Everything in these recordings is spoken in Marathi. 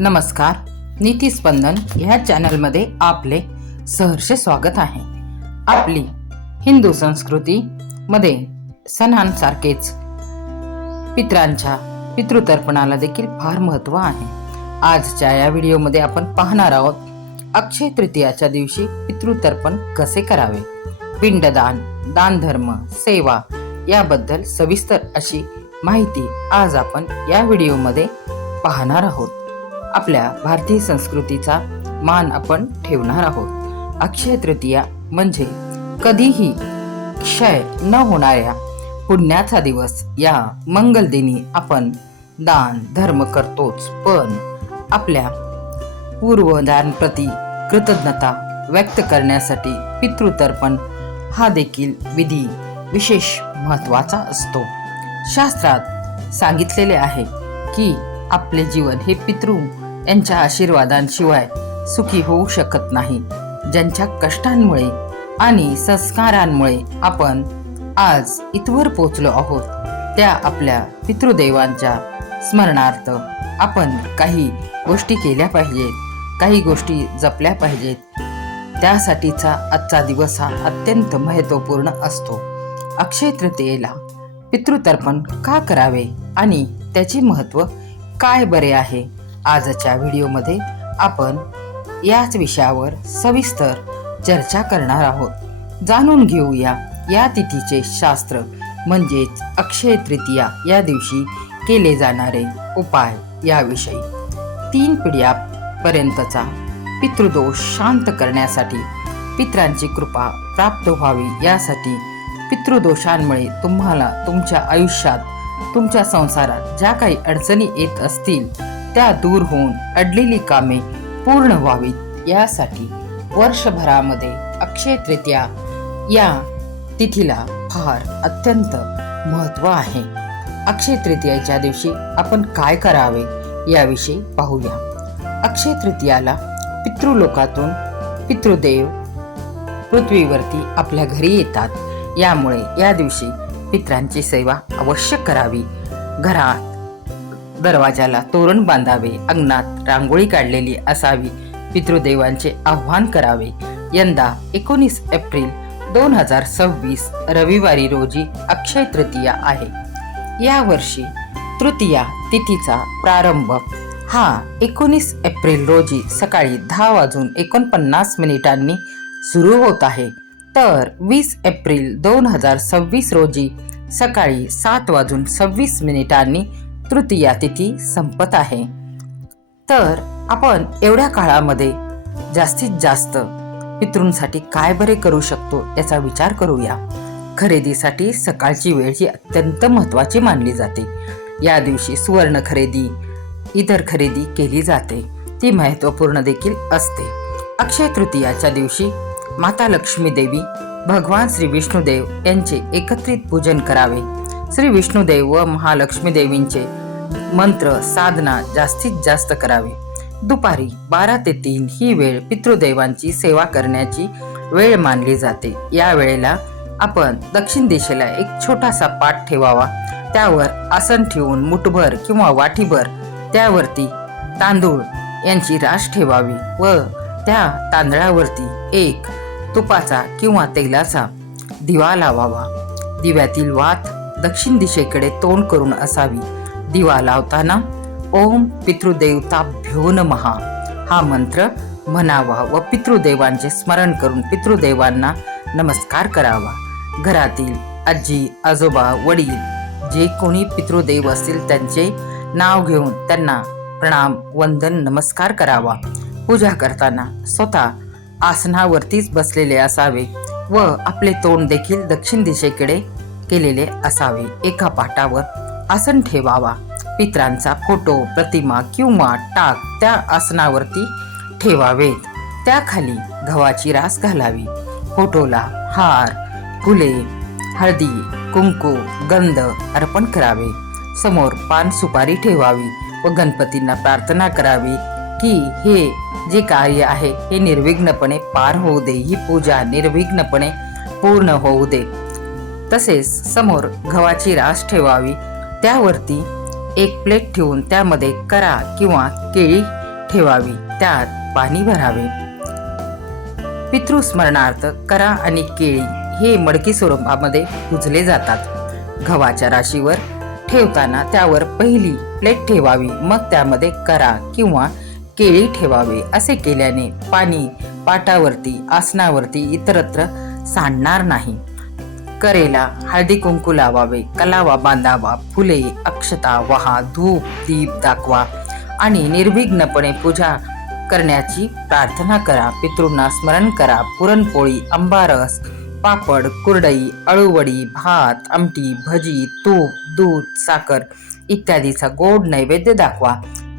नमस्कार. नीतिस्पंदन ह्या चॅनलमध्ये आपले सहर्ष स्वागत आहे. आपली हिंदू संस्कृतीमध्ये सणांसारखेच पितरांच्या पितृतर्पणाला देखील फार महत्त्व आहे. आजच्या या व्हिडिओमध्ये आपण पाहणार आहोत अक्षय तृतीयाच्या दिवशी पितृतर्पण कसे करावे, पिंडदान, दानधर्म, सेवा याबद्दल सविस्तर अशी माहिती आज आपण या व्हिडिओमध्ये पाहणार आहोत. आपल्या भारतीय संस्कृतीचा मान आपण ठेवणार आहोत. अक्षय तृतीया म्हणजे कधीही क्षय न होणाऱ्या पुण्याचा दिवस. या मंगलदिनी आपण दान धर्म करतोच, पण आपल्या पूर्वजांप्रती कृतज्ञता व्यक्त करण्यासाठी पितृतर्पण हा देखील विधी विशेष महत्त्वाचा असतो. शास्त्रात सांगितलेले आहे की आपले जीवन हे पितृ यांच्या आशीर्वादांशिवाय सुखी होऊ शकत नाही. ज्यांच्या कष्टांमुळे आणि संस्कारांमुळे आपण आज इथवर पोचलो आहोत, त्या आपल्या पितृदेवांच्या स्मरणार्थ आपण काही गोष्टी केल्या पाहिजेत, काही गोष्टी जपल्या पाहिजेत. त्यासाठीचा आजचा दिवस हा अत्यंत महत्त्वपूर्ण असतो. अक्षय तृतीयेला पितृतर्पण का करावे आणि त्याचे महत्त्व काय बरे आहे, आजच्या व्हिडिओमध्ये आपण याच विषयावर सविस्तर चर्चा करणार आहोत. जाणून घेऊया या तिथीचे शास्त्र म्हणजेच अक्षय तृतीया या दिवशी केले जाणारे उपाय याविषयी. 3 पिढ्यापर्यंतचा पितृदोष शांत करण्यासाठी, पितरांची कृपा प्राप्त व्हावी यासाठी, पितृदोषांमुळे तुम्हाला तुमच्या आयुष्यात, तुमच्या संसारात ज्या काही अडचणी येत असतील त्या दूर होऊन अडलेली कामे पूर्ण व्हावीत यासाठी वर्षभरामध्ये अक्षय तृतीया या तिथीला फार अत्यंत महत्त्व आहे. अक्षय तृतीयाच्या दिवशी आपण काय करावे याविषयी पाहूया. अक्षय तृतीयाला पितृलोकातून पितृदेव पृथ्वीवरती आपल्या घरी येतात. यामुळे या दिवशी पितरांची सेवा अवश्य करावी. घरात दरवाजाला तोरण बांधावे, अंगणात रांगोळी काढलेली असावी, पितृदेवांचे आव्हान करावे. यंदा 19 एप्रिल 2026 रविवारी रोजी अक्षय तृतीया आहे. या वर्षी तृतीया तिथीचा प्रारंभ हा 19 एप्रिल रोजी सकाळी 10:49 सुरू होत आहे, तर 20 एप्रिल 2026 रोजी सकाळी 7:26 तृतीया तिथी संपत आहे. तर आपण एवढ्या काळामध्ये जास्तीत जास्त पितृंसाठी काय बरे करू शकतो याचा विचार करूया. खरेदीसाठी सकाळची वेळ ही अत्यंत महत्त्वाची मानली जाते. या दिवशी सुवर्ण खरेदी, इतर खरेदी केली जाते, ती महत्त्वपूर्ण देखील असते. अक्षय तृतीयाच्या दिवशी माता लक्ष्मी देवी, भगवान श्री विष्णुदेव यांचे एकत्रित पूजन करावे. श्री विष्णुदेव व महालक्ष्मी देवींचे मंत्र साधना जास्तीत जास्त करावे. दुपारी 12 ते 3 ही वेळ पितृदेवांची सेवा करण्याची वेळ मानली जाते. या वेळेला आपण दक्षिण दिशेला एक छोटासा पाट ठेवावा. त्यावर आसन ठेवून मुठभर किंवा वाटीभर त्यावरती तांदूळ यांची राश ठेवावी व त्या तांदळावरती एक तुपाचा किंवा तेलाचा दिवा लावावा. दिव्यातील वात दक्षिण दिशेकडे तोंड करून असावी. दिवा लावताना ओम पितृदेवताभ्यो नमः हा मंत्र म्हणावा व पितृदेवांचे स्मरण करून पितृदेवांना नमस्कार करावा. घरातील आजी, आजोबा, वडील जे कोणी पितृदेव असतील त्यांचे नाव घेऊन त्यांना प्रणाम, वंदन, नमस्कार करावा. पूजा करताना स्वतः आसनावरतीच बसलेले असावे व आपले तोंड देखील दक्षिण दिशेकडे केलेले असावे. एका पाटावर आसन ठेवावा. पितरांचा फोटो, प्रतिमा किंवा टाक त्या आसनावरती ठेवावेत. त्याखाली गव्हाची रास घालावी. फोटोला हार, फुले, हळदी, कुंकू, गंध अर्पण करावे. समोर पान सुपारी ठेवावी व गणपतींना प्रार्थना करावी की हे जे कार्य आहे हे निर्विघ्नपणे पार होऊ दे, ही पूजा निर्विघ्नपणे पूर्ण होऊ दे. तसेच समोर गव्हाची रास ठेवावी. त्यावरती एक प्लेट ठेवून त्यामध्ये करा किंवा केळी ठेवावी, त्यात पाणी भरावे. पितृस्मरणार्थ करा आणि केळी हे मडकी स्वरूपामध्ये पूजले जातात. गव्हाच्या राशीवर ठेवताना त्यावर पहिली प्लेट ठेवावी, मग त्यामध्ये करा किंवा केळी ठेवावे. असे केल्याने पाणी पाटावरती, आसनावरती इतरत्र सांडणार नाही. करेला हळदी कुंकू लावावे, कलावा बांधावा, फुले अक्षता वाहा, धूप दीप दाखवा आणि निर्विघ्नपणे पूजा करण्याची प्रार्थना करा. पितृंना स्मरण करा. पुरणपोळी, आंबारस, पापड, कुरडई, अळूवडी, भात, आमटी, भजी, तूप, दूध, साखर इत्यादीचा गोड नैवेद्य दाखवा.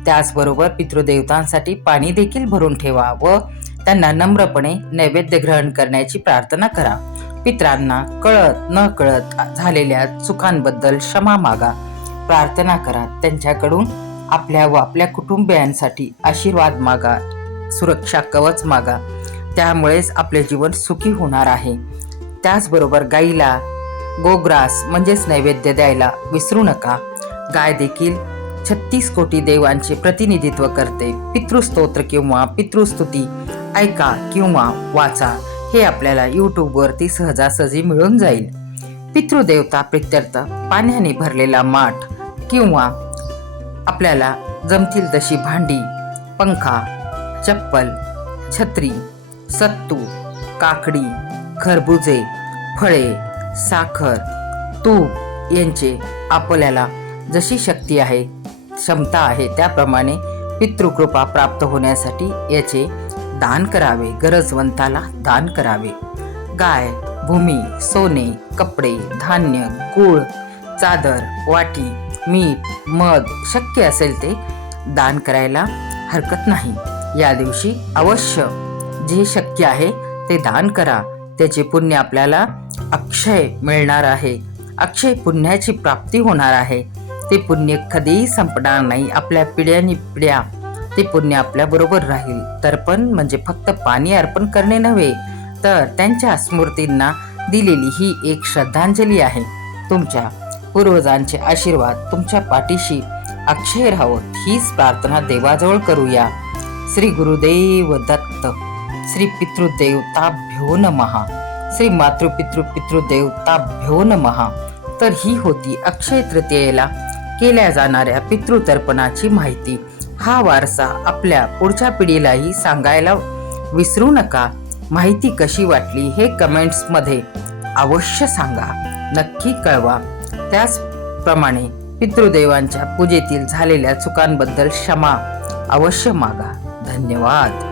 त्याचबरोबर पितृदेवतांसाठी पाणी देखील भरून ठेवा व त्यांना नम्रपणे नैवेद्य ग्रहण करण्याची प्रार्थना करा. पितरांना कळत न कळत झालेल्या चुकांबद्दल क्षमा मागा, प्रार्थना करा. त्यांच्याकडून आपल्या व आपल्या कुटुंबियांसाठी आशीर्वाद मागा, सुरक्षा कवच मागा. त्यामुळेच आपले जीवन सुखी होणार आहे. त्याचबरोबर गाईला गोग्रास म्हणजेच नैवेद्य द्यायला विसरू नका. गाय देखील 36 कोटी देवांचे प्रतिनिधित्व करते. पितृस्तोत्र किंवा पितृस्तुती ऐका किंवा वाचा. हे आपल्याला यूट्यूबवरती सहजासहजी मिळून जाईल. पितृदेवता प्रित्यर्थ पाण्याने भरलेला माठ किंवा आपल्याला जमतील तशी भांडी, पंखा, चप्पल, छत्री, सत्तू, काकडी, खरबुजे, फळे, साखर, तूप यांचे आपल्याला जशी शक्ती आहे, क्षमता आहे त्याप्रमाणे पितृकृपा प्राप्त होण्यासाठी याचे दान करावे, गरजवंताला दान करावे. गाय, भूमी, सोने, कपडे, धान्य, गूळ, चादर, वाटी, मीठ, मध शक्य असेल ते दान करायला हरकत नाही. या दिवशी अवश्य जे शक्य आहे ते दान करा. त्याचे पुण्य आपल्याला अक्षय मिळणार आहे. अक्षय पुण्याची प्राप्ती होणार आहे. ते पुण्य कधीही संपणार नाही. आपल्या पिढ्यानी पिढ्या ते पुण्य आपल्या बरोबर राहील. तर्पण म्हणजे फक्त पाणी अर्पण करणे नव्हे, तर त्यांच्या स्मृतींना दिलेली ही एक श्रद्धांजली आहे. तुमच्या पूर्वजांचे आशीर्वाद तुमच्या पाठीशी अक्षय राहावत हीच प्रार्थना देवाजवळ करूया. श्री गुरुदेव दत्त. श्री पितृदेवताभ्यो नमः. श्री मातृपितृदेवताभ्यो नमः. तर ही होती अक्षय तृतीयेला केल्या जाणाऱ्या पितृतर्पणाची माहिती. हा वारसा आपल्या पुढच्या पिढीलाही सांगायला विसरू नका. माहिती कशी वाटली हे कमेंट्समध्ये अवश्य सांगा, नक्की कळवा. त्याचप्रमाणे पितृदेवांच्या पूजेतील झालेल्या चुकांबद्दल क्षमा अवश्य मागा. धन्यवाद.